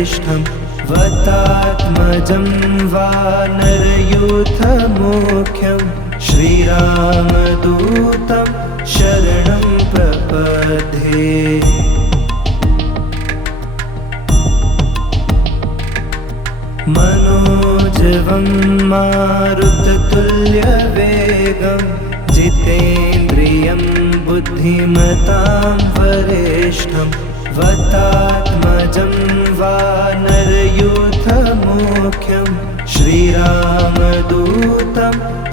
वरिष्ठं वतात्मजं वानरयूथमुख्यं श्रीरामदूतं शरणं प्रपद्ये। मनोजवं मारुततुल्यवेगं जितेन्द्रियं बुद्धिमतां वरिष्ठं वतात्मजं वानरयूथमुख्यं श्रीरामदूतं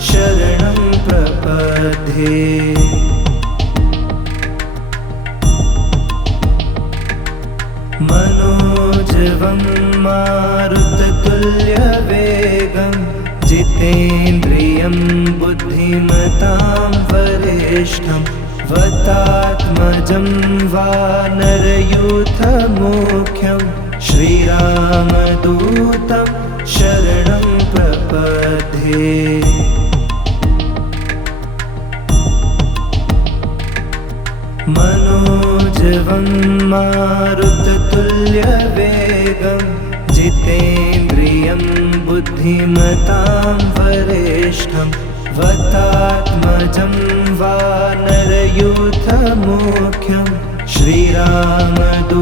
शरणं प्रपद्ये। मनोजवं मारुततुल्यवेगं जितेन्द्रियं बुद्धिमतां वरिष्ठं वतात्मजं वानरयूथमुख्यं श्रीरामदूतं शरणं प्रपद्ये। मनोजवं मारुततुल्यवेगं जितेन्द्रियं बुद्धिमतां वरिष्ठं वतात्मजं वानरयूथमुख्यं श्रीरामदूतं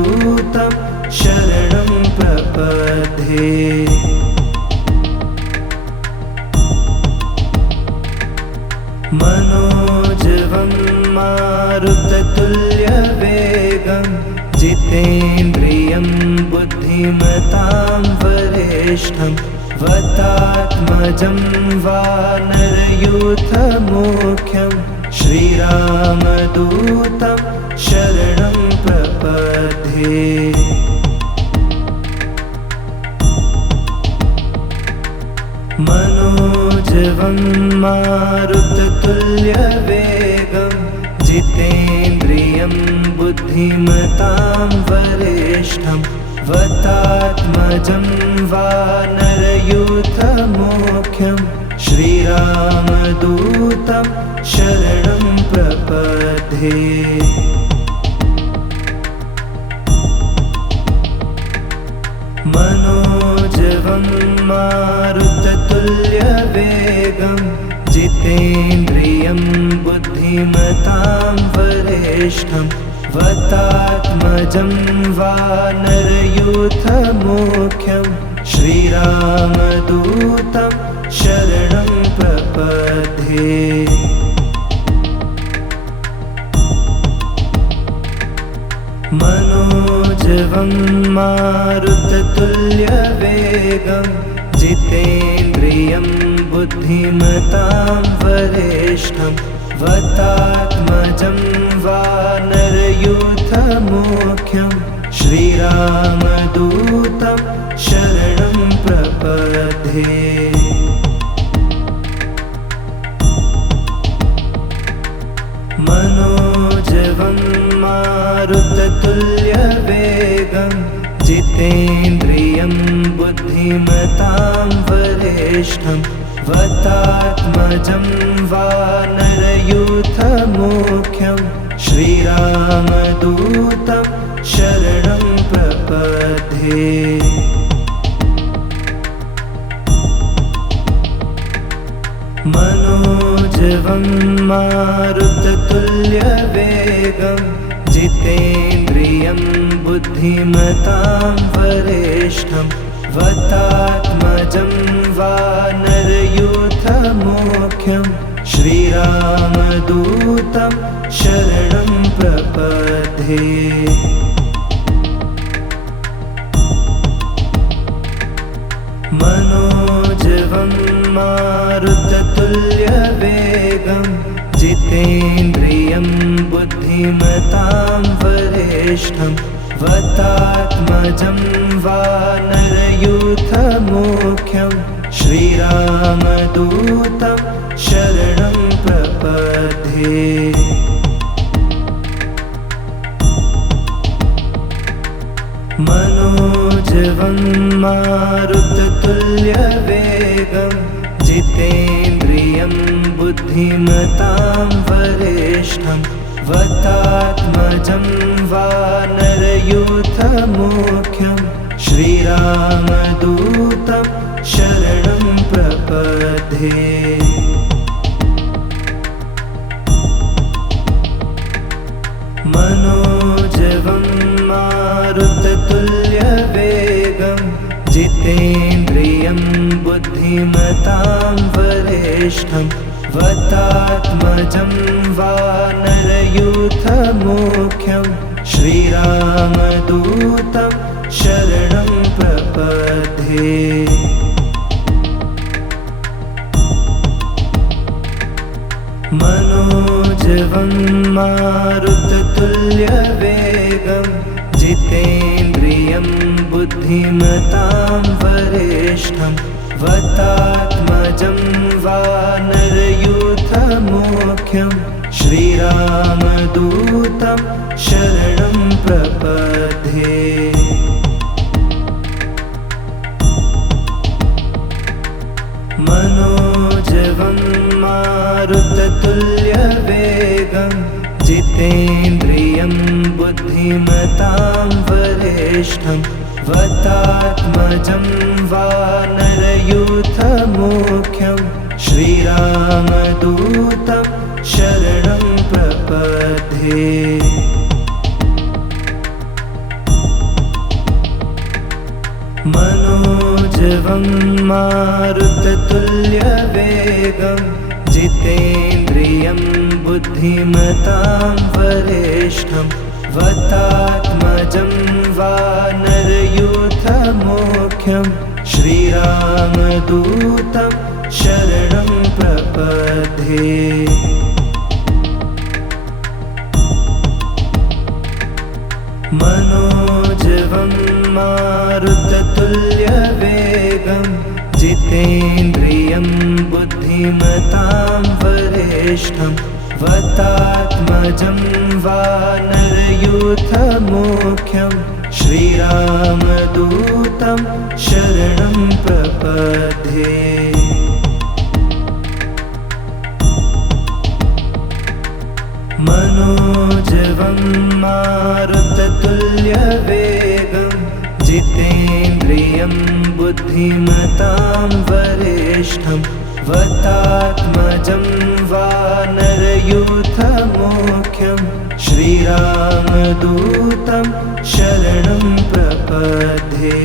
शरणं प्रपद्ये। मनोजवं मारुततुल्यवेगं जितेन्द्रियं बुद्धिमतां वरिष्ठं वतात्मजं वानरयूथमुख्यं श्रीरामदूतं शरणं प्रपद्ये। मनोजवं मारुततुल्यवेगं जितेन्द्रियं बुद्धिमतां वरिष्ठं वतात्मजं वानरयूथमुख्यं श्रीरामदूतं शरणं प्रपद्ये। मनोजवं मारुततुल्यवेगं जितेन्द्रियं बुद्धिमतां वरिष्ठं वतात्मजं वानरयूथमुख्यं श्रीरामदूतं शरणं प्रपद्ये। मनोजवं मारुततुल्यवेगं जितेन्द्रियं बुद्धिमतां वरिष्ठं वतात्मजं वानरयूथमुख्यं श्रीरामदूतं शरणं प्रपद्ये। मनोजवं मारुततुल्यवेगं जितेन्द्रियं बुद्धिमतां वरिष्ठं वतात्मजं वानरयूथमुख्यं श्रीरामदूतं शरणं प्रपद्ये। मनोजवं मारुततुल्यवेगं जितेन्द्रियं बुद्धिमतां वरिष्ठं वतात्मजं वानरयूथमुख्यं श्रीरामदूतं शरणं प्रपद्ये। मनोजवं मारुततुल्यवेगं जितेन्द्रियं बुद्धिमतां वरिष्ठं वतात्मजं वानरयूथमुख्यं श्रीरामदूतं शरणं प्रपद्ये। मनोजवं मारुततुल्यवेगं जितेन्द्रियं बुद्धिमतां वरिष्ठं वतात्मजं वानरयूथमुख्यं श्रीरामदूतं शरणं प्रपद्ये। मनोजवं मारुततुल्यवेगं जितेन्द्रियं बुद्धिमतां वरिष्ठं वतात्मजं वानरयूथमुख्यं श्रीरामदूतं शरणं प्रपद्ये। मनोजवं मारुततुल्यवेगं जितेन्द्रियं बुद्धिमतां वरिष्ठं वतात्मजं वानरयूथमुख्यं श्रीरामदूतं शरणं प्रपद्ये। मनोजवं मारुततुल्यवेगं जितेन्द्रियं बुद्धिमतां वरिष्ठं वतात्मजं वानरयूथमुख्यं श्रीरामदूतं शरणं प्रपद्ये। मनोजवं मारुततुल्यवेगं जितेन्द्रियं बुद्धिमतां वरिष्ठं वतात्मजं वानरयूथमुख्यं श्रीरामदूतं शरणं प्रपद्ये। मनोजवं मारुततुल्यवेगं जितेन्द्रियं बुद्धिमतां वरिष्ठं वतात्मजं वानरयूथमुख्यं श्रीरामदूतं शरणं प्रपद्ये। मनोजवं मारुततुल्यवेगं जितेन्द्रियं बुद्धिमतां वरिष्ठं वतात्मजं वानरयूथमुख्यं श्रीरामदूतं शरणं प्रपद्ये।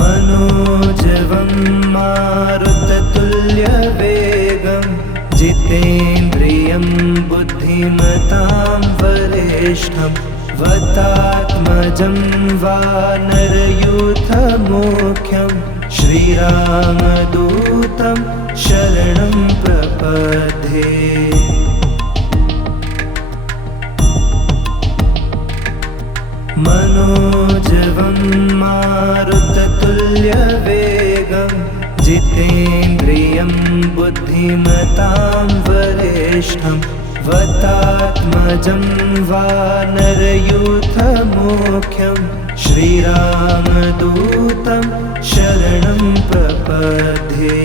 मनोजवं मारुततुल्यवेगं जितेन्द्रियं बुद्धिमतां वरिष्ठं वतात्मजं वानरयूथमुख्यं श्रीरामदूतं शरणं प्रपद्ये। मनोजवं मारुततुल्यवेगं जितेन्द्रियं बुद्धिमतां वरिष्ठं वतात्मजं वानरयूथमुख्यं श्रीरामदूतं शरणं प्रपद्ये।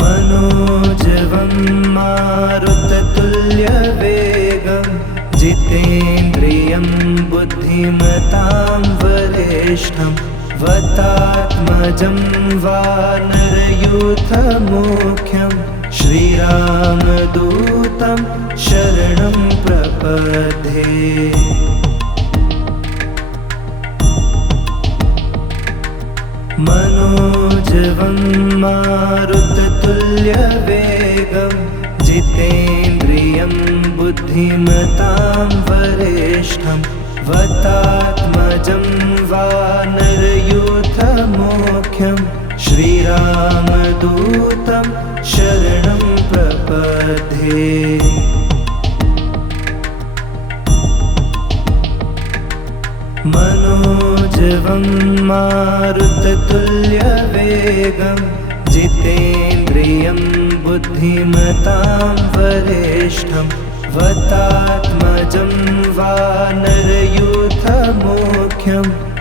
मनोजवं मारुततुल्यवेगं जितेन्द्रियं बुद्धिमतां वरिष्ठं वतात्मजं वानरयूथमुख्यं श्रीरामदूतं शरणं प्रपद्ये। मनोजवं मारुततुल्यवेगं जितेन्द्रियं बुद्धिमतां वरिष्ठं वतात्मजं वानरयूथमुख्यं श्रीरामदूतं शरणं प्रपद्ये। मनोजवं मारुततुल्यवेगं जितेन्द्रियं बुद्धिमतां वरिष्ठं वतात्मजं वानरयूथमुख्यं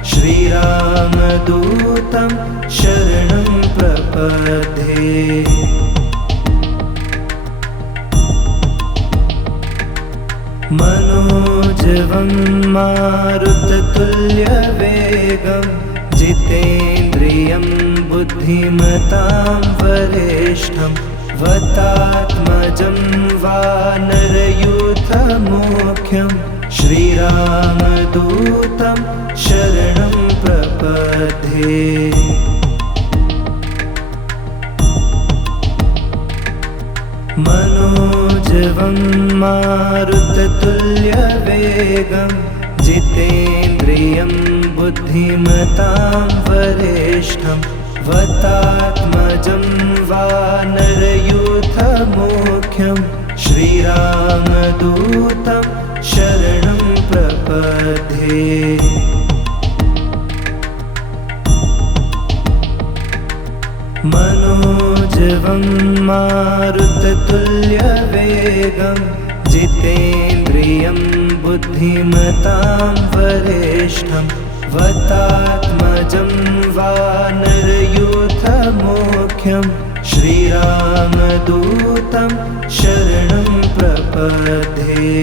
श्रीरामदूतं शरणं प्रपद्ये। मनोजवं मारुततुल्यवेगं जितेन्द्रियं बुद्धिमतां वरिष्ठं वतात्मजं वानरयूथमुख्यं श्रीरामदूतं शरणं प्रपद्ये। मनोजवं मारुततुल्यवेगं जितेन्द्रियं बुद्धिमतां वरिष्ठं वतात्मजं वानरयूथमुख्यं श्रीरामदूतं शरणं प्रपद्ये। मनोजवं मारुततुल्यवेगं जितेन्द्रियं बुद्धिमतां वरिष्ठं वतात्मजं वानरयूथमुख्यं श्रीरामदूतं शरणं प्रपद्ये।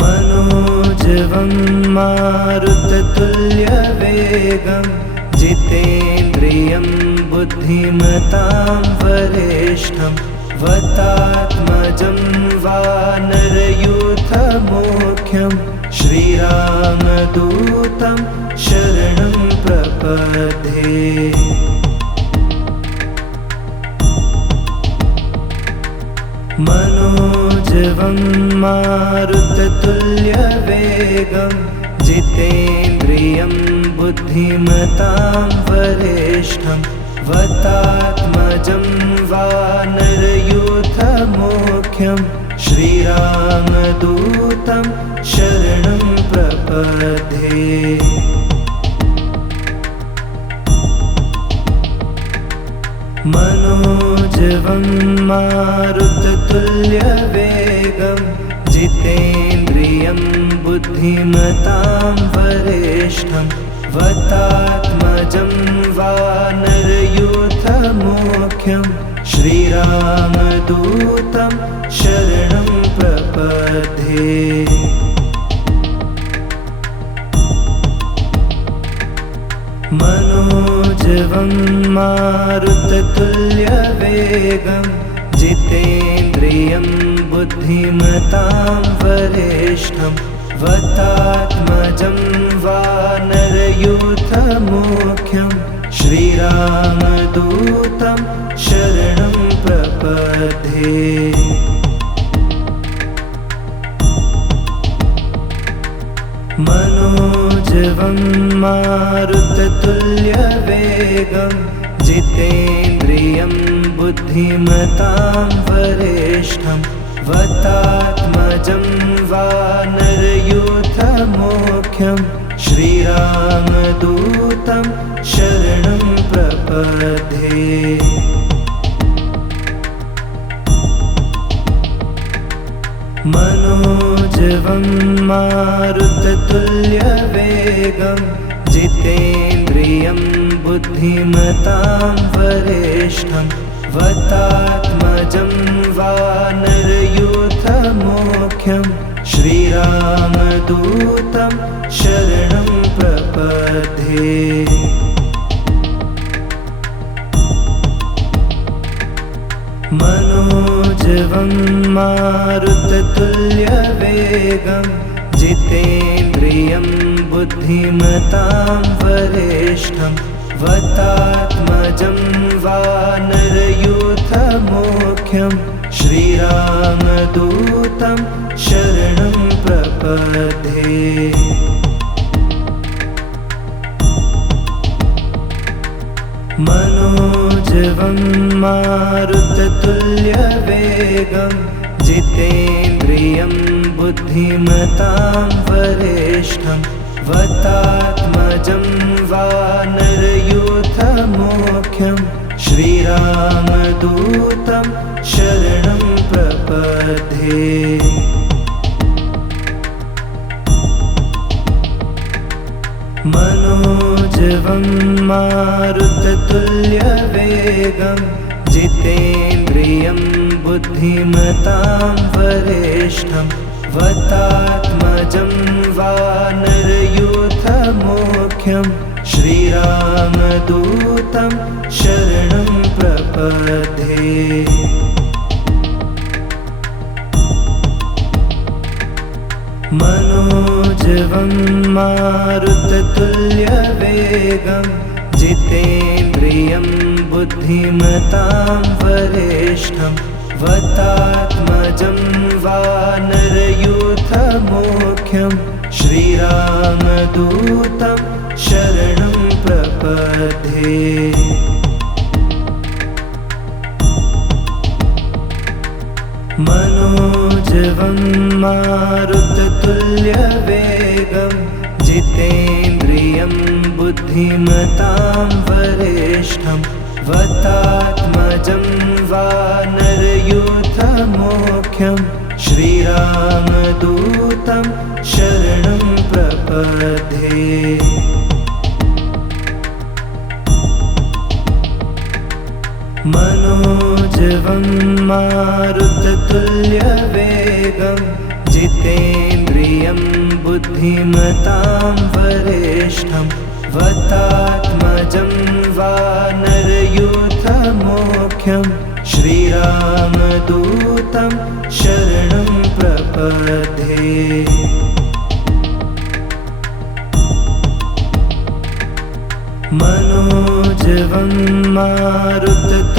मनोजवं मारुततुल्यवेगं जितेन्द्रियं बुद्धिमतां वरिष्ठं वतात्मजं वानरयूथमुख्यं श्रीरामदूतं शरणं प्रपद्ये। मनोजवं मारुततुल्यवेगं जितेन्द्रियं बुद्धिमतां वरिष्ठं वतात्मजं वानरयूथमुख्यं श्रीरामदूतं शरणं प्रपद्ये। मनोजवं मारुततुल्यवेगं जितेन्द्रियं बुद्धिमतां वरिष्ठं वतात्मजं वानरयूथमुख्यं श्रीरामदूतं शरणं प्रपद्ये। मनोजवं मारुततुल्यवेगं जितेन्द्रियं बुद्धिमतां वरिष्ठं वतात्मजं वानरयूथमुख्यं श्रीरामदूतं शरणं प्रपद्ये। मनोजवं मारुततुल्यवेगं जितेन्द्रियं बुद्धिमतां वरिष्ठं वतात्मजं वानरयूथमुख्यं श्रीरामदूतं शरणं प्रपद्ये। मनोजवं मारुततुल्यवेगं जितेन्द्रियं बुद्धिमतां वरिष्ठं वतात्मजं वानरयूथमुख्यं श्रीरामदूतं शरणं प्रपद्ये। मनोजवं मारुततुल्यवेगं जितेन्द्रियं बुद्धिमतां वरिष्ठं वतात्मजं वानरयूथमुख्यं श्रीरामदूतं शरणं प्रपद्ये। मनोजवं मारुततुल्यवेगं जितेन्द्रियं बुद्धिमतां वरिष्ठं वतात्मजं वानरयूथमुख्यं श्रीरामदूतं शरणं प्रपद्ये। मनोजवं मारुततुल्यवेगं जितेन्द्रियं बुद्धिमतां वरिष्ठं वतात्मजं वानरयूथमुख्यं श्रीरामदूतं शरणं प्रपद्ये। मनोजवं मारुततुल्यवेगं जितेन्द्रियं बुद्धिमतां वरिष्ठं वतात्मजं वानरयूथमुख्यं श्रीरामदूतं शरणं प्रपद्ये। मनोजवं मारुततुल्यवेगं जितेन्द्रियं बुद्धिमतां वरिष्ठं वतात्मजं वानरयूथमुख्यं श्रीरामदूतं शरणं प्रपद्ये। मनोजवं मारुततुल्यवेगं जितेन्द्रियं बुद्धिमतां वरिष्ठं वतात्मजं वानरयूथमुख्यं श्रीरामदूतं शरणं प्रपद्ये। मनोजवं मारुततुल्यवेगं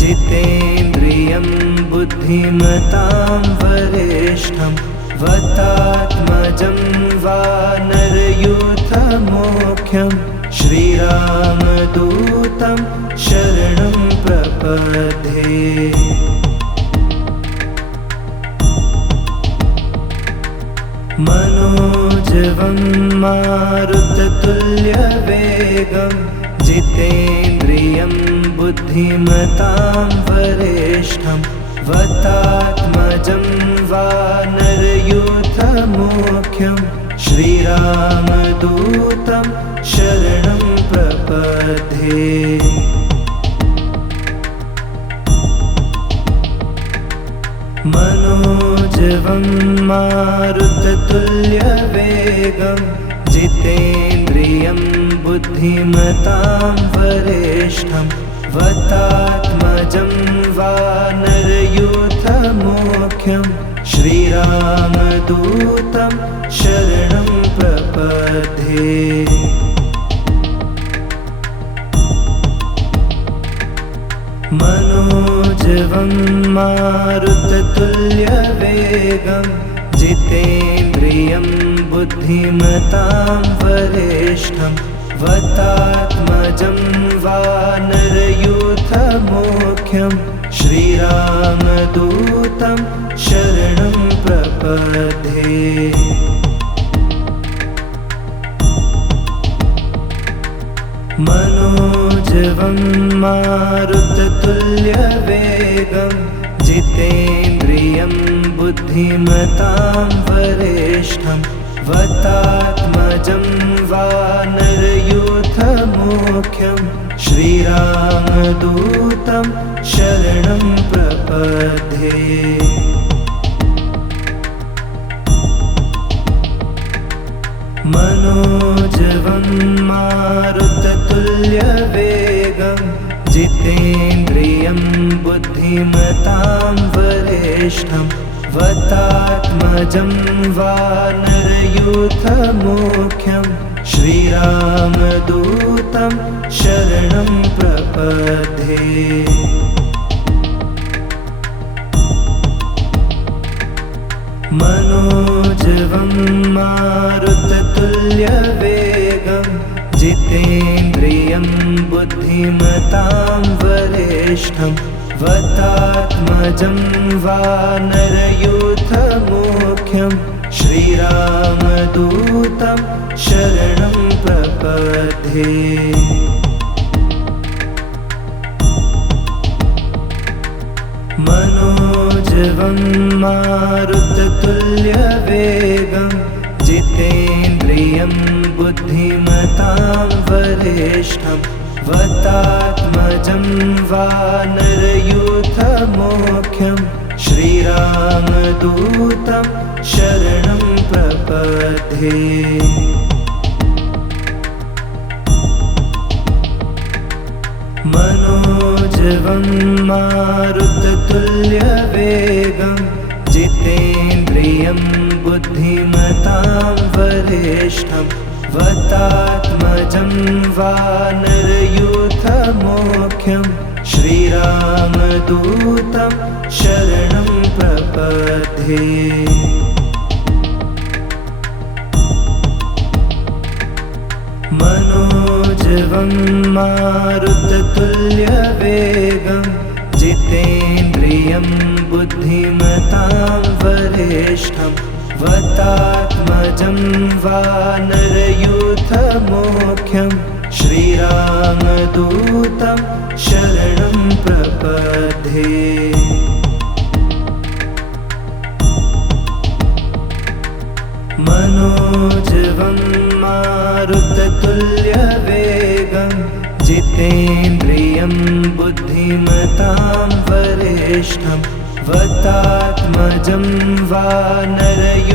जितेन्द्रियं बुद्धिमतां वरिष्ठं वतात्मजं वानरयूथमुख्यं श्रीरामदूतं शरणं प्रपद्ये। मनोजवं मारुततुल्यवेगं जितेन्द्रियं बुद्धिमतां वरिष्ठं वतात्मजं वानरयूथमुख्यं श्रीरामदूतं शरणं प्रपद्ये। मनोजवं मारुततुल्यवेगं जितेन्द्रियं बुद्धिमतां वरिष्ठं वतात्मजं वानरयूथमुख्यं श्रीरामदूतं शरणं प्रपद्ये। मनोजवं मारुततुल्यवेगं जितेन्द्रियं बुद्धिमतां वरिष्ठं वतात्मजं वानरयूथमुख्यं श्रीरामदूतं शरणं प्रपद्ये। मनोजवं मारुततुल्यवेगं जितेन्द्रियं बुद्धिमतां वरिष्ठं वतात्मजं वानरयूथमुख्यं श्रीरामदूतं शरणं प्रपद्ये। मनोजवं मारुततुल्यवेगं जितेन्द्रियं बुद्धिमतां वरिष्ठं वतात्मजं वानरयूथमुख्यं श्रीरामदूतं शरणं प्रपद्ये। मनोजवं मारुततुल्यवेगं जितेन्द्रियं बुद्धिमतां वरिष्ठं वतात्मजं वानरयूथमुख्यं श्रीरामदूतं शरणं प्रपद्ये। मनोजवं मारुततुल्यवेगं जितेन्द्रियं बुद्धिमतां वरिष्ठं वतात्मजं वानरयूथमोख्यं श्रीरामदूतं शरणं प्रपद्ये। मनोजवं मारुततुल्यवेगं जितेन्द्रियं बुद्धिमतां वरिष्ठं वतात्मजं वानरयूथमोख्यं श्रीरामदूतं शरणं प्रपद्ये। मनोजवं मारुततुल्यवेगं जितेन्द्रियं बुद्धिमतां वरिष्ठं वतात्मजं वानरयूथमोख्यं श्रीरामदूतं शरणं प्रपद्ये। मनोजवं मारुततुल्यवेगं जितेन्द्रियं बुद्धिमतां वरिष्ठं वतात्मजं वानरयूथमोख्यं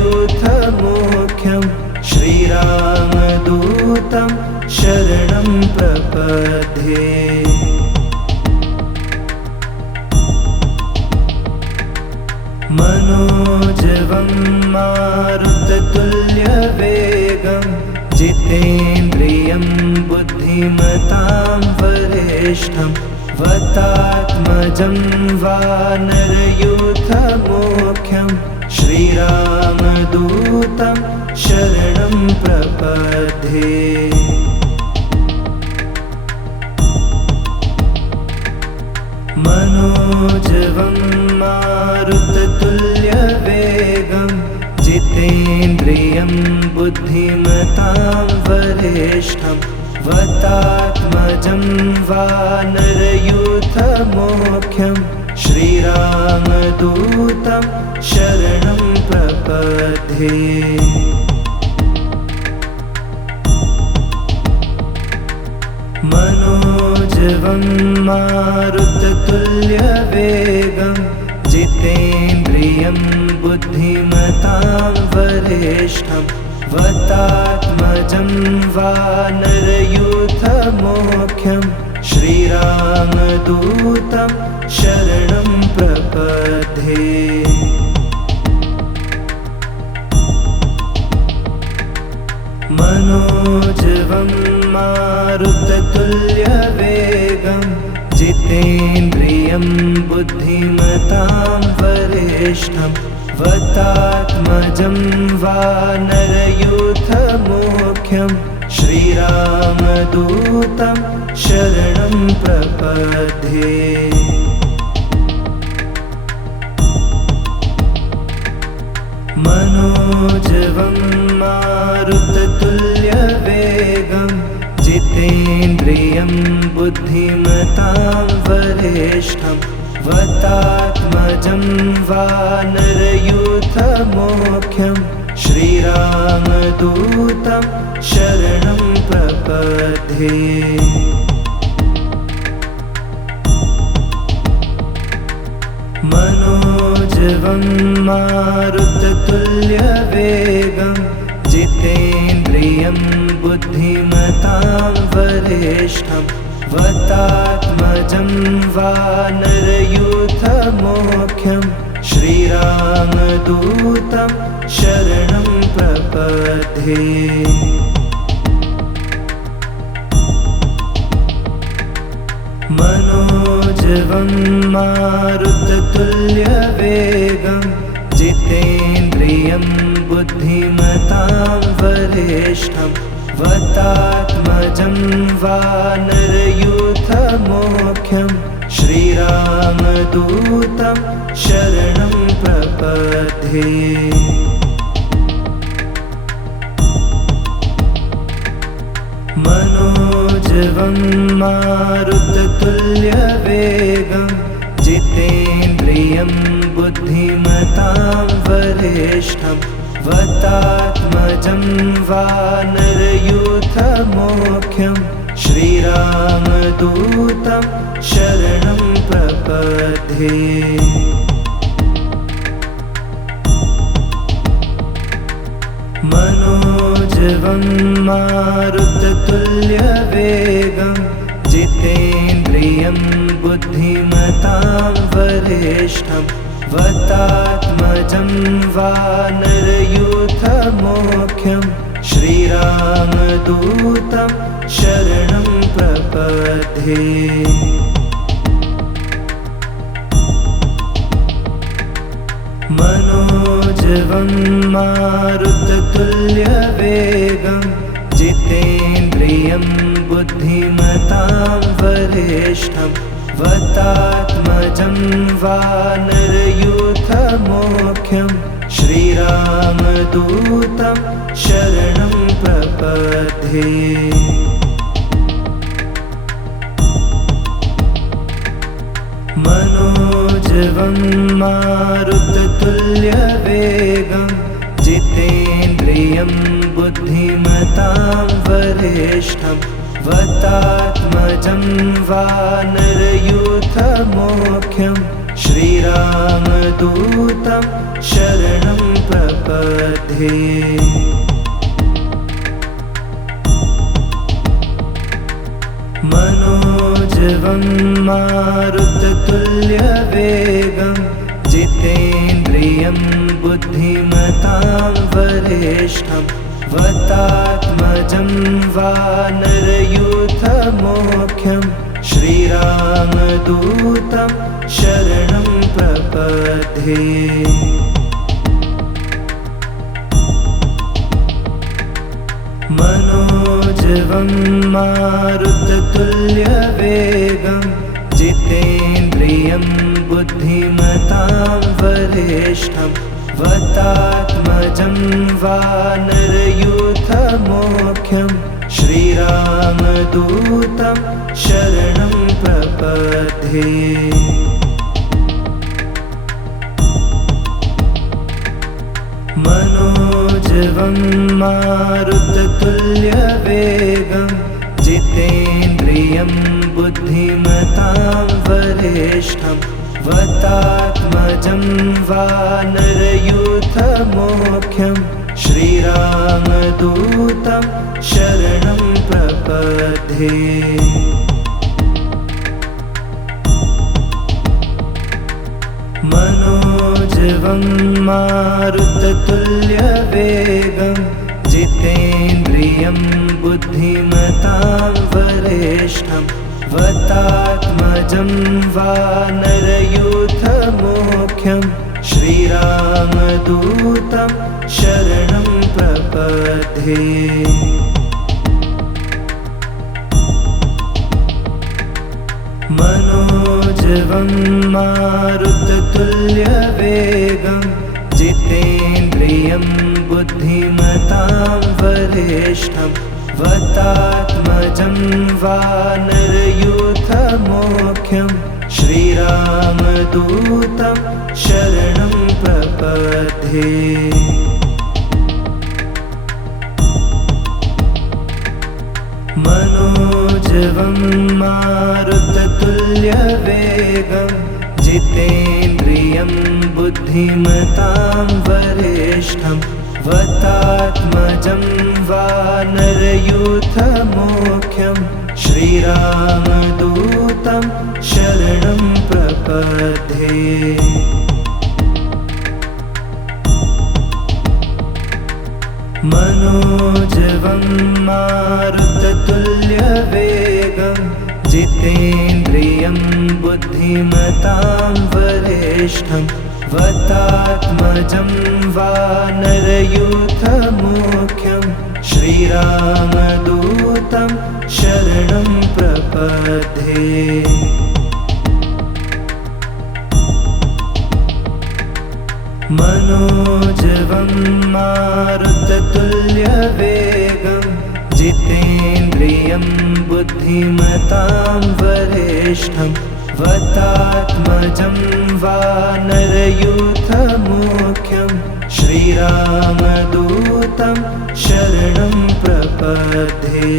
श्रीरामदूतं शरणं प्रपद्ये। मनोजवं मारुततुल्यवेगं जितेन्द्रियं बुद्धिमतां वरिष्ठं वतात्मजं वानरयूथमोख्यं श्रीरामदूतं शरणं प्रपद्ये। मनोजवं मारुततुल्यवेगं जितेन्द्रियं बुद्धिमतां वरिष्ठं वतात्मजं वानरयूथमोख्यं श्रीरामदूतं शरणं प्रपद्ये। मनोजवं मारुततुल्यवेगं जितेन्द्रियं बुद्धिमतां वरिष्ठं वतात्मजं वानरयूथमोख्यं श्रीरामदूतं शरणं प्रपद्ये। मनोजवं मारुततुल्यवेगं जितेन्द्रियं बुद्धिमतां वरिष्ठं वतात्मजं वानरयूथमोख्यं श्रीरामदूतं शरणं प्रपद्ये। मनोजवं मारुततुल्यवेगं जितेन्द्रियं बुद्धिमतां वरिष्ठं वतात्मजं वानरयूथमोख्यं श्रीरामदूतं शरणं प्रपद्ये। मनोजवं मारुततुल्यवेगं जितेन्द्रियं बुद्धिमतां वरिष्ठं वतात्मजं वानरयूथमोख्यं श्रीरामदूतं शरणं प्रपद्ये। मनोजवं मारुततुल्यवेगं जितेन्द्रियं बुद्धिमतां वरिष्ठं वतात्मजं वानरयूथमोख्यं श्रीरामदूतं शरणं प्रपद्ये। मनोजवं मारुततुल्यवेगं जितेन्द्रियं बुद्धिमतां वरिष्ठं वतात्मजं वानरयूथमोख्यं श्रीरामदूतं शरणं प्रपद्ये। मनोजवं मारुततुल्यवेगं जितेन्द्रियं बुद्धिमतां वरिष्ठं वतात्मजं वानरयूथमोख्यं श्रीरामदूतं शरणं प्रपद्ये। मनोजवं मारुततुल्यवेगं जितेन्द्रियं बुद्धिमतां वरिष्ठं वतात्मजं वानरयूथमोख्यं श्रीरामदूतं शरणं प्रपद्ये। मनोजवं मारुततुल्यवेगं जितेन्द्रियं बुद्धिमतां वरिष्ठं वतात्मजं वानरयूथमोख्यं श्रीरामदूतं शरणं प्रपद्ये। मनोजवं मारुततुल्यवेगं जितेन्द्रियं बुद्धिमतां वरिष्ठं वतात्मजं वानरयूथमोख्यं श्रीरामदूतं शरणं प्रपद्ये। मनोजवं मारुततुल्यवेगं जितेन्द्रियं बुद्धिमतां वरिष्ठं वतात्मजं वानरयूथमोख्यं श्रीरामदूतं शरणं प्रपद्ये। मनोजवं मारुततुल्यवेगं जितेन्द्रियं बुद्धिमतां वरिष्ठं वतात्मजं वानरयूथमोख्यं श्रीरामदूतं शरणं प्रपद्ये। मनोजवं मारुततुल्यवेगं जितेन्द्रियं बुद्धिमतां वरिष्ठं वतात्मजं वानरयूथमोख्यं श्रीरामदूतं शरणं प्रपद्ये। मनोजवं मारुततुल्यवेगं जितेन्द्रियं बुद्धिमतां वरिष्ठं वतात्मजं वानरयूथमोख्यं श्रीरामदूतं शरणं प्रपद्ये। मनोजवं मारुततुल्यवेगं जितेन्द्रियं बुद्धिमतां वरिष्ठं वतात्मजं वानरयूथमोख्यं श्रीरामदूतं शरणं प्रपद्ये। मनोजवं मारुततुल्यवेगं जितेन्द्रियं बुद्धिमतां वरिष्ठं वतात्मजं वानरयूथमोख्यं श्रीरामदूतं शरणं प्रपद्ये। मनोजवं मारुततुल्यवेगं जितेन्द्रियं बुद्धिमतां वरिष्ठं वतात्मजं वानरयूथमोख्यं श्रीरामदूतं शरणं प्रपद्ये।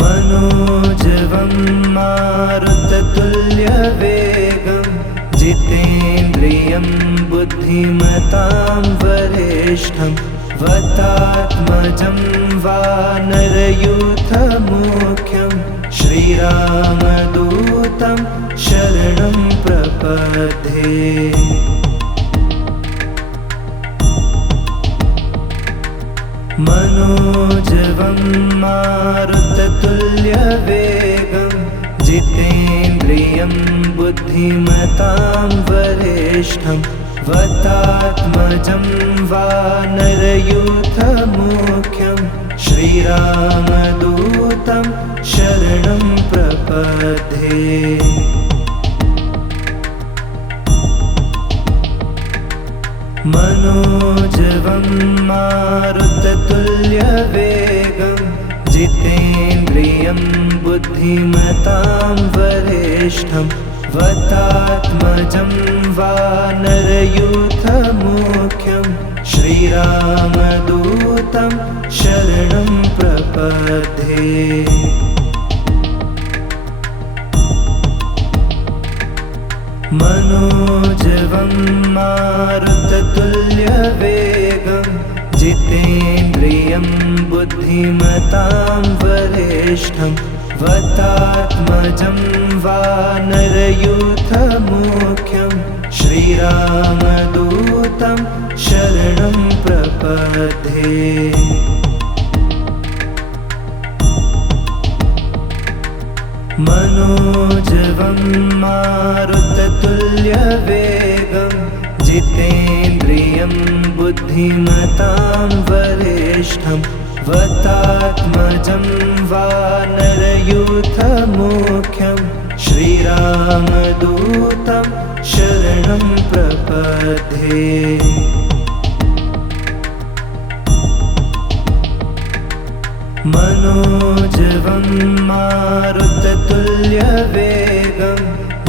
मनोजवं मारुततुल्यवेगं जितेन्द्रियं बुद्धिमतां वरिष्ठं वतात्मजं वानरयूथमुख्यं श्रीरामदूतं शरणं प्रपद्ये। मनोजवं मारुततुल्यवेगं जितेन्द्रियं बुद्धिमतां वरिष्ठं वतात्मजं वानरयूथमुख्यं श्रीरामदूतं शरणं प्रपद्ये। मनोजवं मारुततुल्यवेगं जितेन्द्रियं बुद्धिमतां वरिष्ठं वतात्मजं वानरयूथमुख्यं श्रीरामदूतं शरणं प्रपद्ये। मनोजवं मारुततुल्यवेगं जितेन्द्रियं बुद्धिमतां वरिष्ठं वतात्मजं वानरयूथमुख्यं श्रीरामदूतं शरणं प्रपद्ये। मनोजवं मारुततुल्यवेगं जितेन्द्रियं बुद्धिमतां वरिष्ठं वतात्मजं वानरयूथमुख्यं श्रीरामदूतं शरणं प्रपद्ये। मनोजवं मारुततुल्यवेगं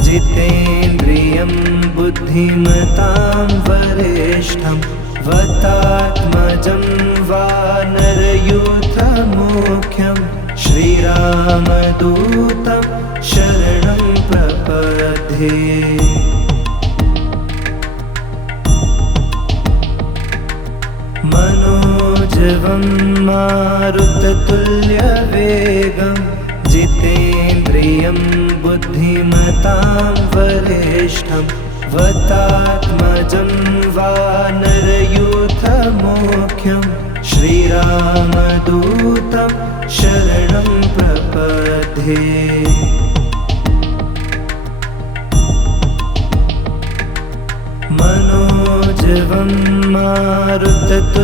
जितेन्द्रियं बुद्धिमतां वरिष्ठं वतात्मजं वानरयूथमुख्यं श्रीरामदूतं शरणं प्रपद्ये। मनोजवं मारुततुल्यवेगं जितेन्द्रियं बुद्धिमतां वरिष्ठं वतात्मजं वानरयूथमुख्यं श्रीरामदूतं शरणं प्रपद्ये। मनोजवं मारुततुल्यवेगं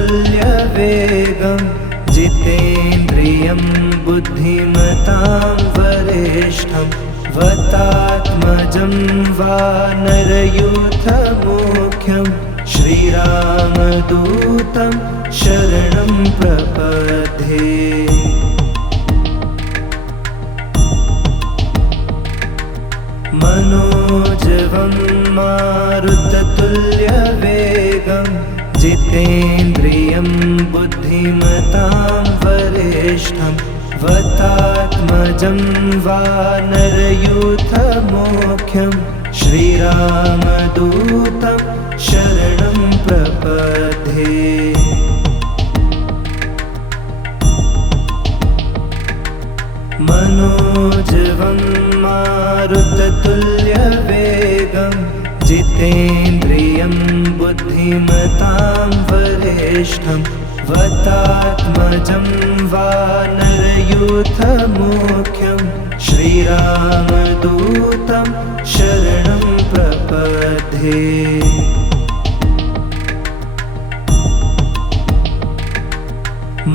जितेन्द्रियं बुद्धिमतां वरिष्ठं वतात्मजं वानरयूथमुख्यं श्रीरामदूतं शरणं प्रपद्ये। मनोजवं मारुततुल्यवेगं जितेन्द्रियं बुद्धिमतां वरिष्ठं वतात्मजं वानरयूथमुख्यं श्रीरामदूतं शरणं प्रपद्ये। मनोजवं मारुततुल्यवेगं जितेन्द्रियं बुद्धिमतां वरिष्ठं वतात्मजं वानरयूथमुख्यं श्रीरामदूतं शरणं प्रपद्ये।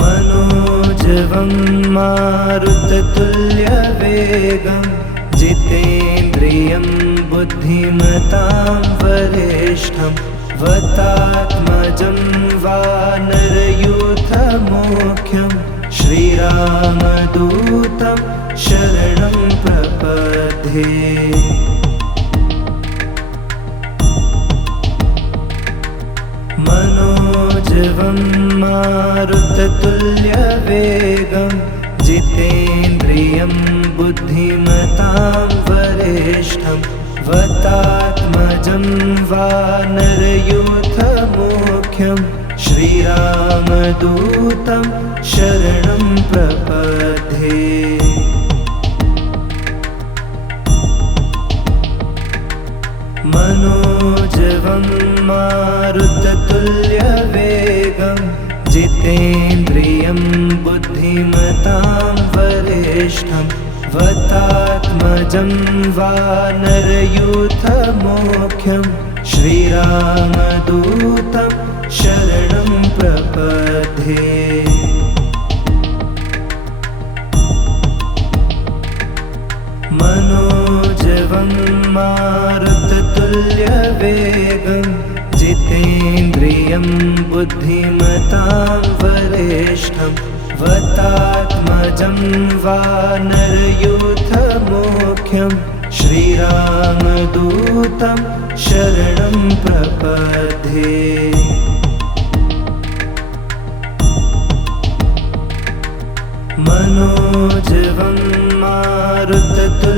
मनोजवं मारुततुल्यवेगं जितेन्द्रियं बुद्धिमतां वरिष्ठं वतात्मजं वानरयूथमुख्यं श्रीरामदूतं शरणं प्रपद्ये। मनोजवं मारुततुल्यवेगं जितेन्द्रियं बुद्धिमतां वरिष्ठं वतात्मजं वानरयूथमुख्यं श्रीरामदूतं शरणं प्रपद्ये। मनोजवं मारुततुल्यवेगं जितेन्द्रियं बुद्धिमतां वरिष्ठं वतात्मजं वानरयूथमुख्यं श्रीरामदूतं शरणं प्रपद्ये। मनोजवं मारुततुल्यवेगं जितेन्द्रियं बुद्धिमतां वरिष्ठं वतात्मजं वानरयूथमुख्यं श्रीरामदूतं शरणं प्रपद्ये। मनोजवं मारुततुल्यवेगं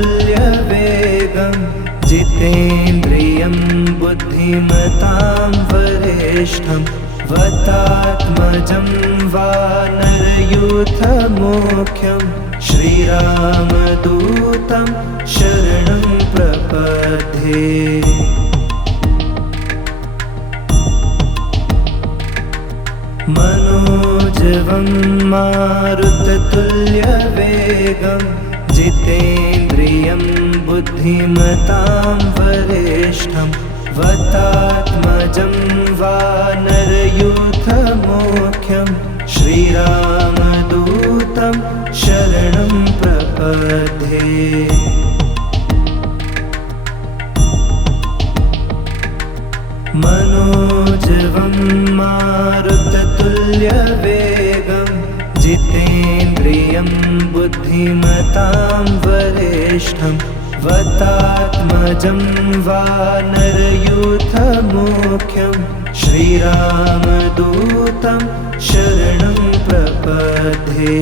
जितेन्द्रियं बुद्धिमतां वरिष्ठं वतात्मजं वानरयूथमुख्यं श्रीरामदूतं शरणं प्रपद्ये। मनोजवं मारुततुल्यवेगं जितेन्द्रियं बुद्धिमतां वरिष्ठं वतात्मजं वानरयूथमुख्यं श्रीरामदूतं शरणं प्रपद्ये। मनोजवं मारुततुल्यवेगं जितेन्द्रियं बुद्धिमतां वरिष्ठं वतात्मजं वानरयूथमुख्यं श्रीरामदूतं शरणं प्रपद्ये।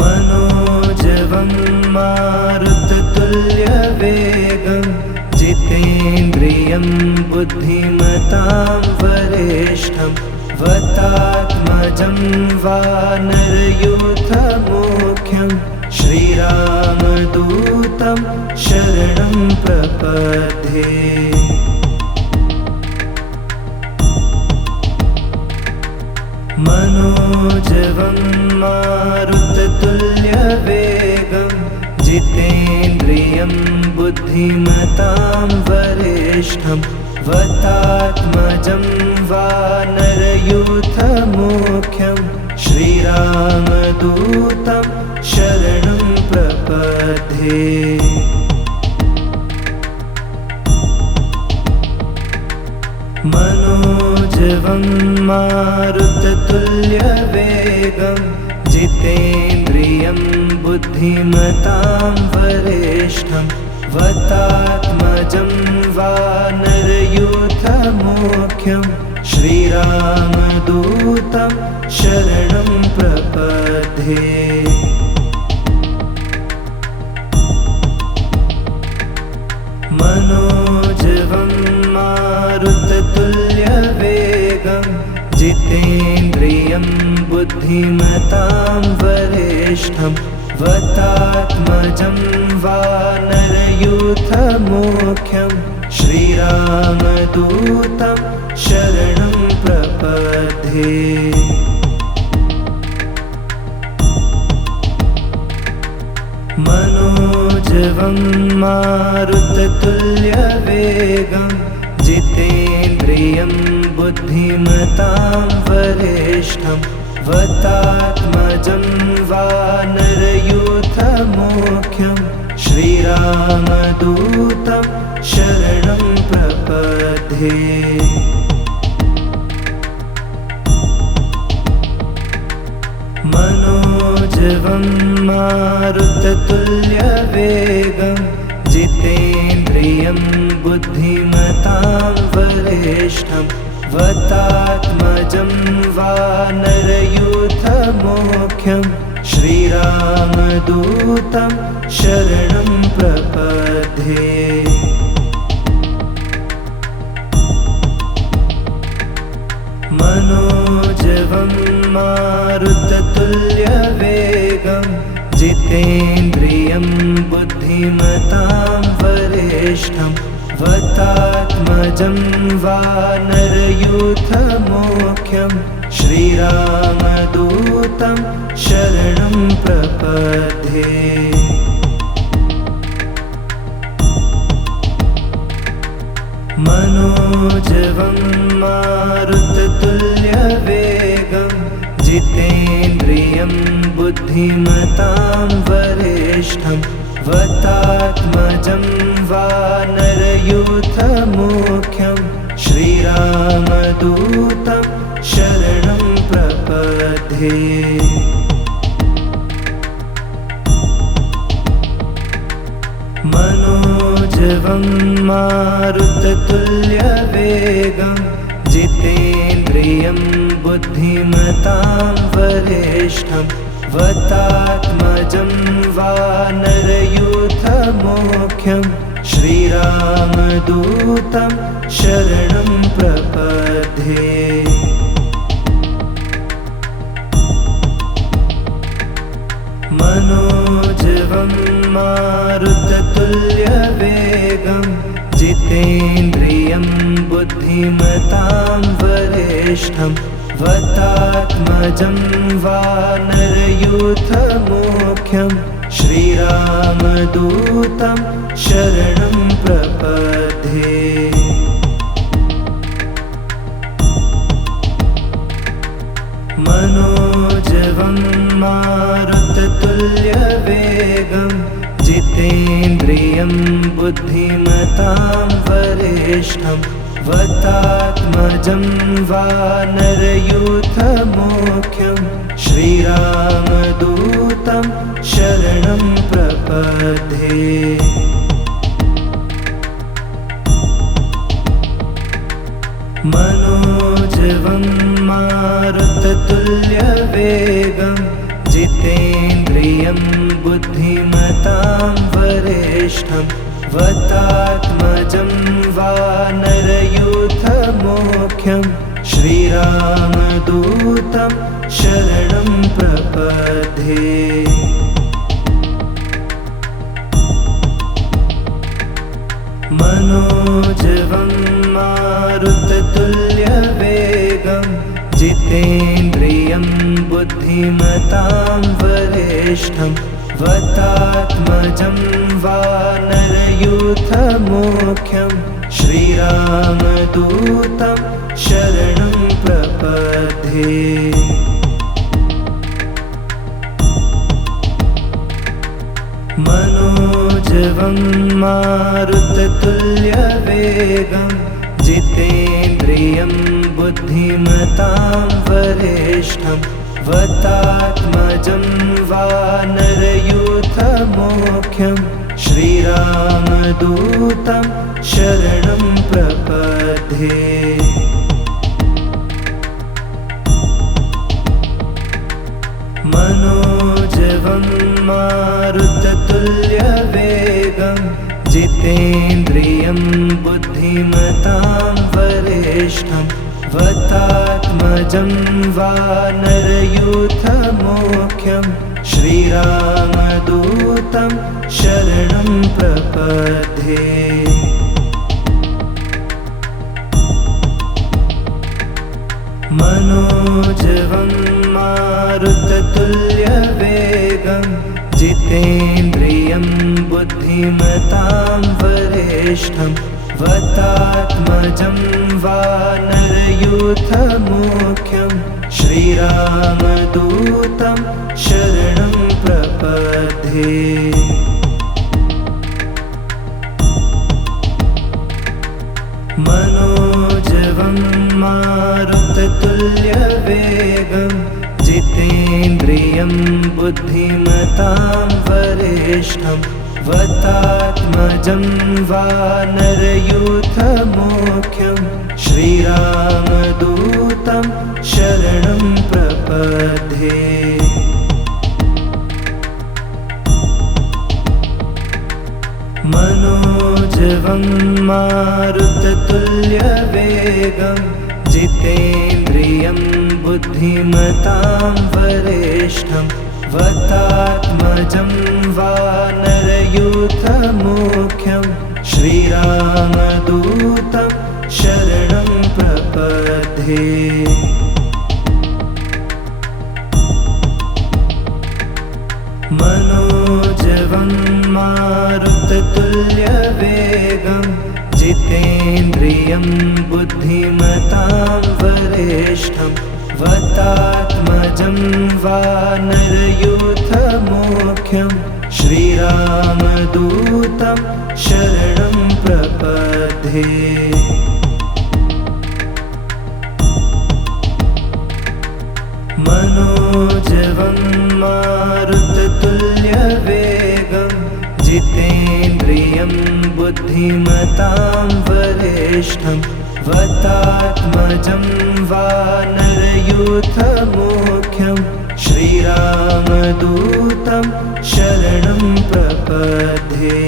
मनोजवं मारुततुल्यवेगं जितेन्द्रियं बुद्धिमतां वरिष्ठं वतात्मजं वानरयूथमुख्यं श्रीरामदूतं शरणं प्रपद्ये। मनोजवं मारुततुल्यवेगं जितेन्द्रियं बुद्धिमतां वरिष्ठं वतात्मजं वानरयूथमुख्यं श्रीरामदूतं शरणं प्रपद्ये। मनोजवं मारुततुल्यवेगं जितेन्द्रियं बुद्धिमतां वरिष्ठं वतात्मजं वानरयूथमुख्यं श्रीरामदूतं शरणं प्रपद्ये। मनोजवं मारुततुल्यवेगं जितेन्द्रियं बुद्धिमतां वरिष्ठं वतात्मजं वानरयूथमुख्यं श्रीरामदूतं शरणं प्रपद्ये। मनोजवं मारुततुल्यवेगं जितेन्द्रियं बुद्धिमतां वरिष्ठं वतात्मजं वानरयूथमुख्यं श्रीरामदूतं शरणं प्रपद्ये। मनोजवं मारुततुल्यवेगं जितेन्द्रियं बुद्धिमतां वरिष्ठं वतात्मजं वानरयूथमुख्यं श्रीरामदूतं शरणं प्रपद्ये। मनोजवं मारुततुल्यवेगं जितेन्द्रियं बुद्धिमतां वरिष्ठं वतात्मजं वानरयूथमुख्यं श्रीरामदूतं शरणं प्रपद्ये। मनोजवं मारुततुल्यवेगं जितेन्द्रियं बुद्धिमतां वरिष्ठं वतात्मजं वानरयूथमुख्यं श्रीरामदूतं शरणं प्रपद्ये। मनोजवं मारुततुल्यवेगं जितेन्द्रियं बुद्धिमतां वरिष्ठं वतात्मजं वानरयूथमुख्यं श्रीरामदूतं शरणं प्रपद्ये। मनोजवं मारुततुल्यवेगं जितेन्द्रियं बुद्धिमतां वरिष्ठं वतात्मजं वानरयूथमुख्यं श्रीरामदूतं शरणं प्रपद्ये। मनोजवं मारुततुल्यवेगं जितेन्द्रियं बुद्धिमतां वरिष्ठं वतात्मजं वानरयूथमुख्यं श्रीरामदूतं शरणं प्रपद्ये। मनोजवं मारुततुल्यवेगं जितेन्द्रियं बुद्धिमतां वरिष्ठं वतात्मजं वानरयूथमुख्यं श्रीरामदूतं शरणं प्रपद्ये। मनोजवं मारुततुल्यवेगं जितेन्द्रियं बुद्धिमतां वरिष्ठं वतात्मजं वानरयूथमुख्यं श्रीरामदूतं शरणं प्रपद्ये। मनोजवं मारुततुल्यवेगं जितेन्द्रियं बुद्धिमतां वरिष्ठं वतात्मजं वानरयूथमुख्यं श्रीरामदूतं शरणं प्रपद्ये। मनोजवं मारुततुल्यवेगं जितेन्द्रियं बुद्धिमतां वरिष्ठं वतात्मजं वानरयूथमुख्यं श्रीरामदूतं शरणं प्रपद्ये। मनोजवं मारुततुल्यवेगं जितेन्द्रियं बुद्धिमतां वरिष्ठं वतात्मजं वानरयूथमुख्यं श्रीरामदूतं शरणं प्रपद्ये। मनोजवं मारुततुल्यवेगं जितेन्द्रियं बुद्धिमतां वरिष्ठं वतात्मजं वानरयूथमुख्यं श्रीरामदूतं शरणं प्रपद्ये। मनोजवं मारुततुल्यवेगं जितेन्द्रियं बुद्धिमतां वरिष्ठं वतात्मजं वानरयूथमुख्यं श्रीरामदूतं शरणं प्रपद्ये। मनोजवं मारुततुल्यवेगं जितेन्द्रियं बुद्धिमतां वरिष्ठं वतात्मजं वानरयूथमुख्यं श्रीरामदूतं शरणं प्रपद्ये। मनोजवं मारुततुल्यवेगं जितेन्द्रियं बुद्धिमतां वरिष्ठं वतात्मजं वानरयूथमुख्यं श्रीरामदूतं शरणं प्रपद्ये।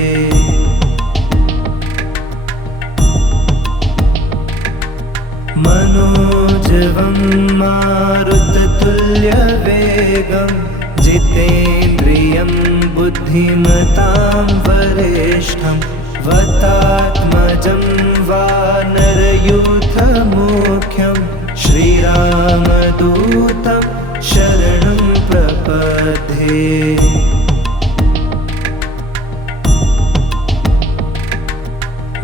मनोजवं मारुततुल्यवेगं जितेन्द्रियं बुद्धिमतां वरिष्ठं वतात्मजं वानरयूथमुख्यं श्रीरामदूतं शरणं प्रपद्ये।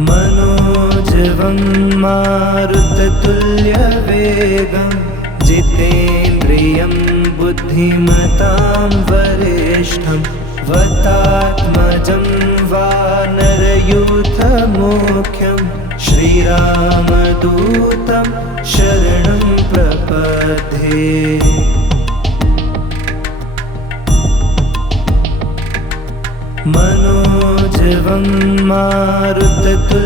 मनोजवं मारुततुल्यवेगं जितेन्द्रियं बुद्धिमतां वरिष्ठं वतात्मजं वानरयूथमुख्यं श्रीरामदूतं शरणं प्रपद्ये। मनोजवं मारुततुल्यवेगं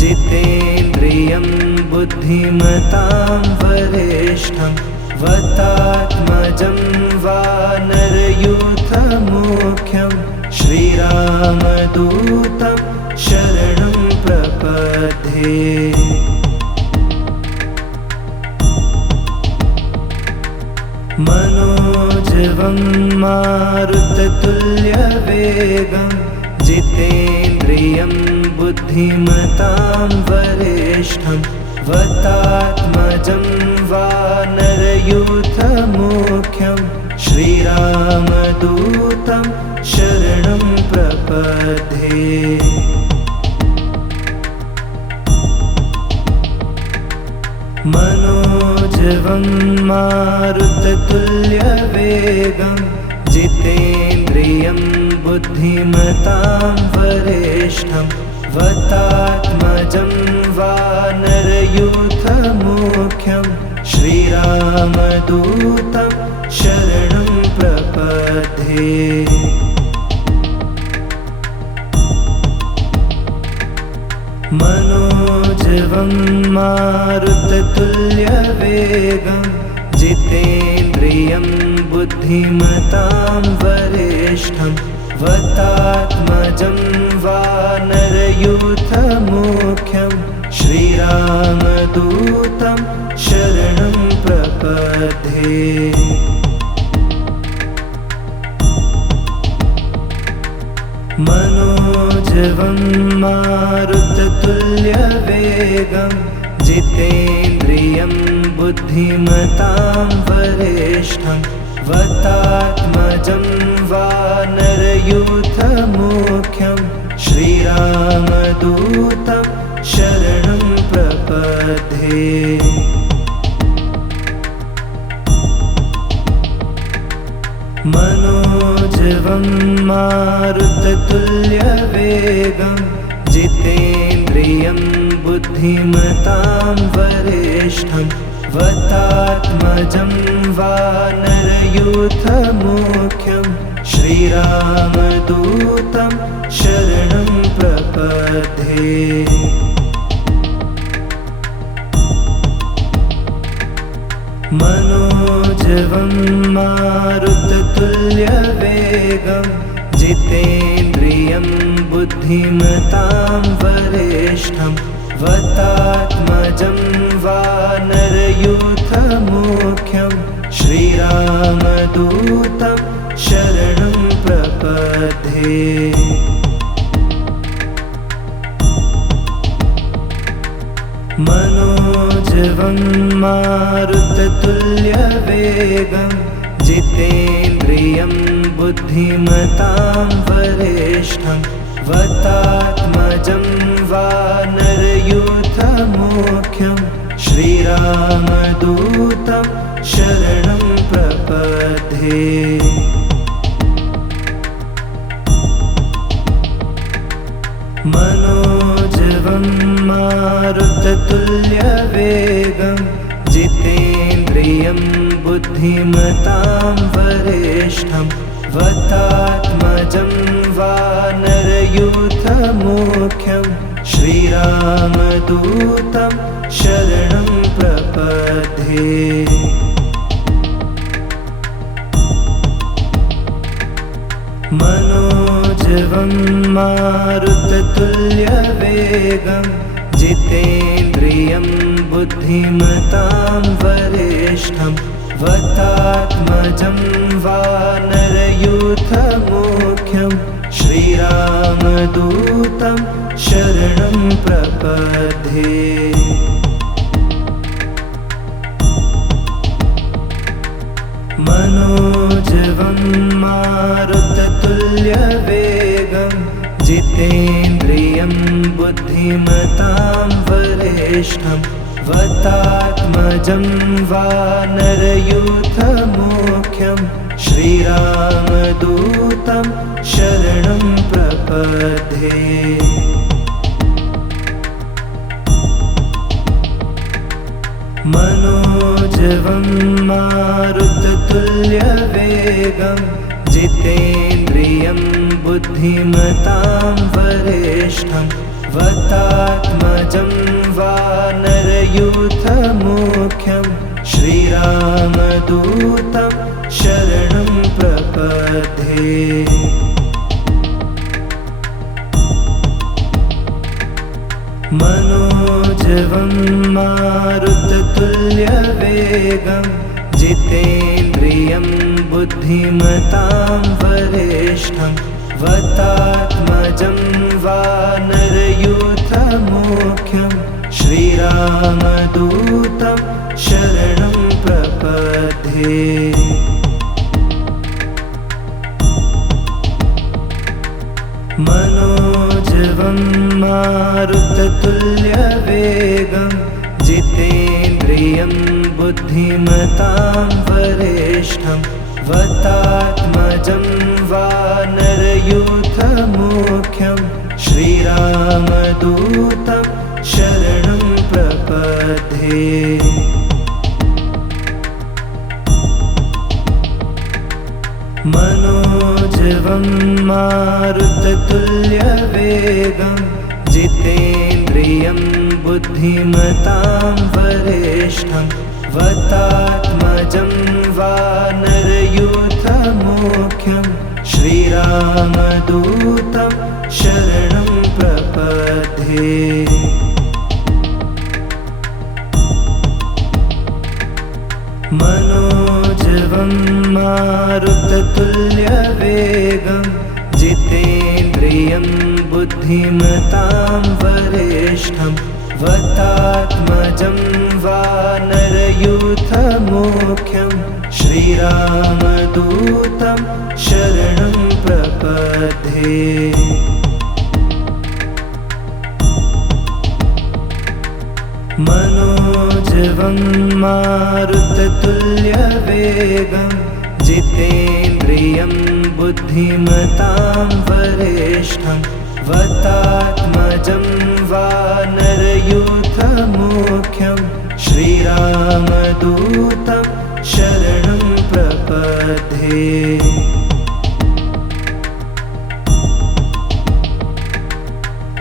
जितेन्द्रियं बुद्धिमतां वरिष्ठं वतात्मजं वानरयूथमुख्यं श्रीरामदूतं शरणं प्रपद्ये। मनोजवं मारुततुल्यवेगं जितेन्द्रियं बुद्धिमतां वरिष्ठं वतात्मजं वानरयूथमुख्यं श्रीरामदूतं शरणं प्रपद्ये। मनोजवं मारुततुल्यवेगं जितेन्द्रियं बुद्धिमतां वरिष्ठं वतात्मजं वानरयूथमुख्यं श्रीरामदूतं शरणं प्रपद्ये। मनोजवं मारुततुल्यवेगं जितेन्द्रियं बुद्धिमतां वरिष्ठं वतात्मजं वानरयूथमुख्यं श्रीरामदूतं शरणं प्रपद्ये। मनोजवं मारुततुल्यवेगं जितेन्द्रियं बुद्धिमतां वरिष्ठं वतात्मजं वानरयूथमुख्यं श्रीरामदूतं शरणं प्रपद्ये। मनोजवं मारुततुल्यवेगं जितेन्द्रियं बुद्धिमतां वरिष्ठं वतात्मजं वानरयूथमुख्यं श्रीरामदूतं शरणं प्रपद्ये। मनोजवं मारुततुल्यवेगं जितेन्द्रियं बुद्धिमतां वरिष्ठं वतात्मजं वानरयूथमुख्यं श्रीरामदूतं शरणं प्रपद्ये। मनोजवं मारुततुल्यवेगं जितेन्द्रियं बुद्धिमतां वरिष्ठं वतात्मजं वानरयूथमुख्यं श्रीरामदूतं शरणं प्रपद्ये। मनोजवं मारुततुल्यवेगं जितेन्द्रियं बुद्धिमतां वरिष्ठं वतात्मजं वानरयूथमुख्यं श्रीरामदूतं शरणं प्रपद्ये। मनोजवं मारुततुल्यवेगं जितेन्द्रियं बुद्धिमतां वरिष्ठं वतात्मजं वानरयूथमुख्यं श्रीरामदूतं शरणं प्रपद्ये। मनोजवं मारुततुल्यवेगं जितेन्द्रियं बुद्धिमतां वरिष्ठं वतात्मजं वानरयूथमुख्यं श्रीरामदूतं शरणं प्रपद्ये। मनोजवं मारुततुल्यवेगं जितेन्द्रियं बुद्धिमतां वरिष्ठं वतात्मजं वानरयूथमुख्यं श्रीरामदूतं शरणं प्रपद्ये। मनोजवं मारुततुल्यवेगं जितेन्द्रियं बुद्धिमतां वरिष्ठं वतात्मजं वानरयूथमुख्यं श्रीरामदूतं शरणं प्रपद्ये। मनोजवं मारुततुल्यवेगं जितेन्द्रियं बुद्धिमतां वरिष्ठं वतात्मजं वानरयूथमुख्यं श्रीरामदूतं शरणं प्रपद्ये। मनोजवं मारुततुल्यवेगं जितेन्द्रियं बुद्धिमतां वरिष्ठं वतात्मजं वानरयूथमुख्यं श्रीरामदूतं शरणं प्रपद्ये। मनोजवं मारुततुल्यवेगं जितेन्द्रियं बुद्धिमतां वरिष्ठं वतात्मजं वानरयूथमुख्यं श्रीरामदूतं शरणं प्रपद्ये। मनोजवं मारुततुल्यवेगं जितेन्द्रियं बुद्धिमतां वरिष्ठं वतात्मजं वानरयूथमुख्यं श्रीरामदूतं शरणं प्रपद्ये।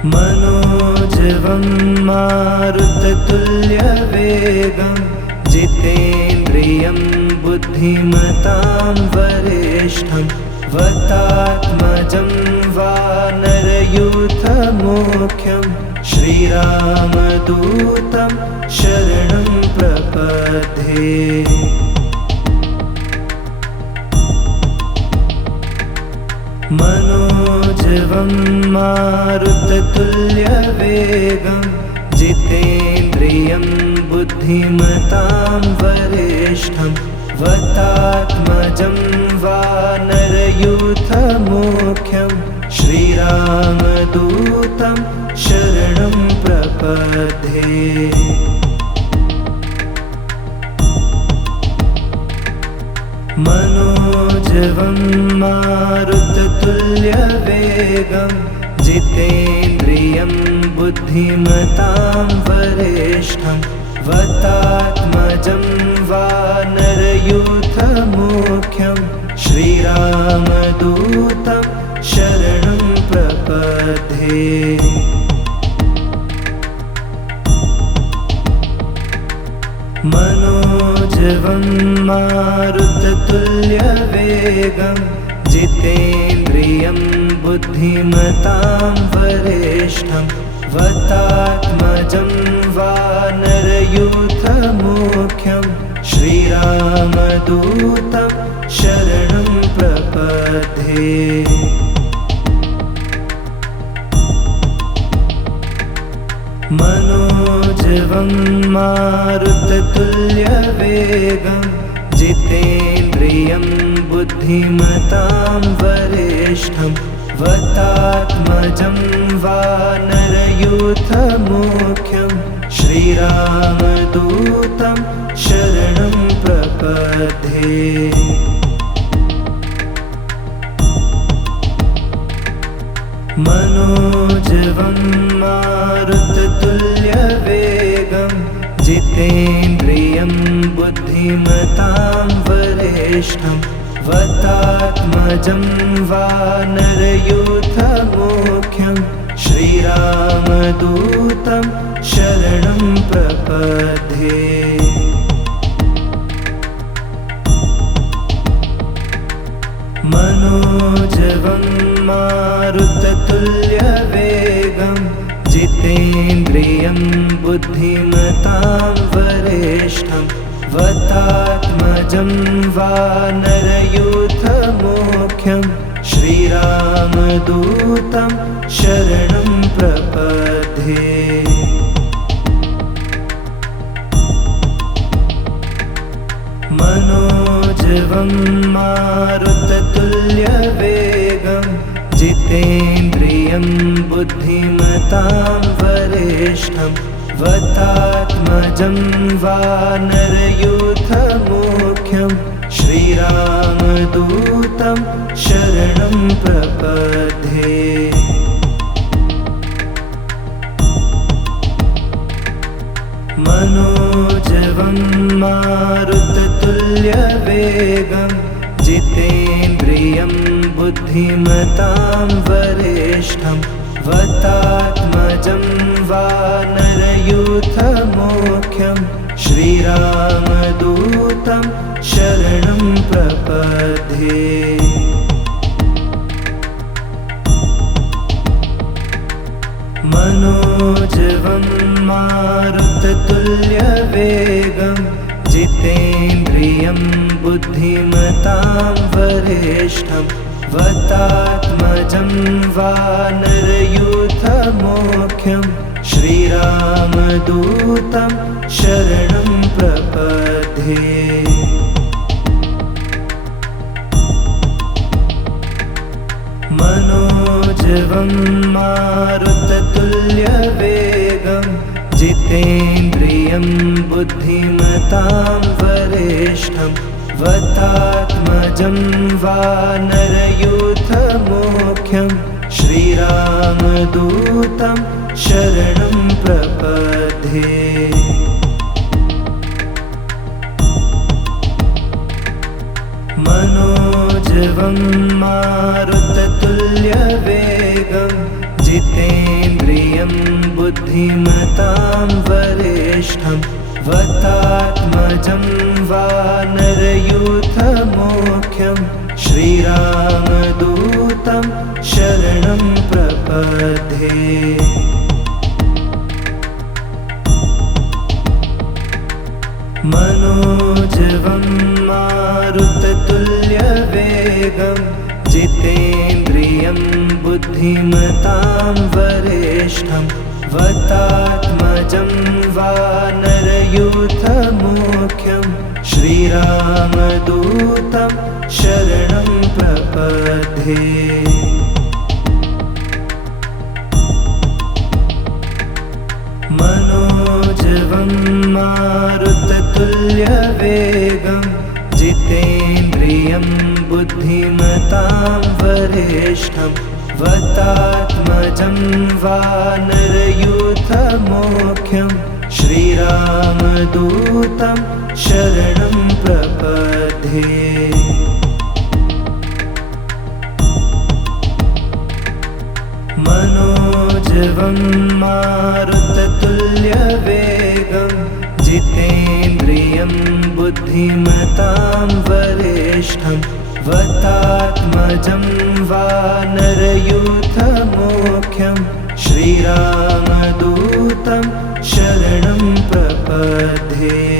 मनोजवं मारुततुल्यवेगं जितेन्द्रियं बुद्धिमतां वरिष्ठं वतात्मजं वानरयूथमुख्यं श्रीरामदूतं शरणं प्रपद्ये। मनोजवं मारुततुल्यवेगं जितेन्द्रियं बुद्धिमतां वरिष्ठं वतात्मजं वानरयूथमुख्यं श्रीरामदूतं शरणं प्रपद्ये। मनोजवं मारुततुल्यवेगं जितेन्द्रियं बुद्धिमतां वरिष्ठं वतात्मजं वानरयूथमुख्यं श्रीरामदूतं शरणं प्रपद्ये। मनोजवं मारुततुल्यवेगं जितेन्द्रियं बुद्धिमतां वरिष्ठं वतात्मजं वानरयूथमुख्यं श्रीरामदूतं शरणं प्रपद्ये। मनोजवं मारुततुल्यवेगं जितेन्द्रियं बुद्धिमतां वरिष्ठं वतात्मजं वानरयूथमुख्यं श्रीरामदूतं शरणं प्रपद्ये। मनोजवं मारुततुल्यवेगं जितेन्द्रियं बुद्धिमतां वरिष्ठं वतात्मजं वानरयूथमुख्यं श्रीरामदूतं शरणं प्रपद्ये। मनोजवं मारुततुल्यवेगं जितेन्द्रियं बुद्धिमतां वरिष्ठं वतात्मजं वानरयूथमुख्यं श्रीरामदूतं शरणं प्रपद्ये। मनोजवं मारुततुल्यवेगं जितेन्द्रियं बुद्धिमतां वरिष्ठं वतात्मजं वानरयूथमुख्यं श्रीरामदूतं शरणं प्रपद्ये। मनोजवं मारुततुल्यवेगं जितेन्द्रियं बुद्धिमतां वरिष्ठं वतात्मजं वानरयूथमुख्यं श्रीरामदूतं शरणं प्रपद्ये। मनोजवं मारुततुल्यवेगं जितेन्द्रियं बुद्धिमतां वरिष्ठं वतात्मजं वानरयूथमुख्यं श्रीरामदूतं शरणं प्रपद्ये। मनोजवं मारुततुल्यवेगं जितेन्द्रियं बुद्धिमतां वरिष्ठं वतात्मजं वानरयूथमुख्यं श्रीरामदूतं शरणं प्रपद्ये। मनोजवं मारुततुल्यवेगं जितेन्द्रियं जितेन्द्रियं बुद्धिमतां वरिष्ठं वतात्मजं वानरयूथमुख्यं श्रीरामदूतं शरणं प्रपद्ये। मनोजवं मारुततुल्यवेगं जितेन्द्रियं बुद्धिमतां वरिष्ठं वतात्मजं वानरयूथमुख्यं श्रीरामदूतं शरणं प्रपद्ये। मनोजवं मारुततुल्यवेगं जितेन्द्रियं बुद्धिमतां वरिष्ठं वतात्मजं वानरयूथमुख्यं श्रीरामदूतं शरणं प्रपद्ये। मनोजवं मारुततुल्यवेगं जितेन्द्रियं बुद्धिमतां वरिष्ठं वतात्मजं वानरयूथमुख्यं श्रीरामदूतं शरणं प्रपद्ये।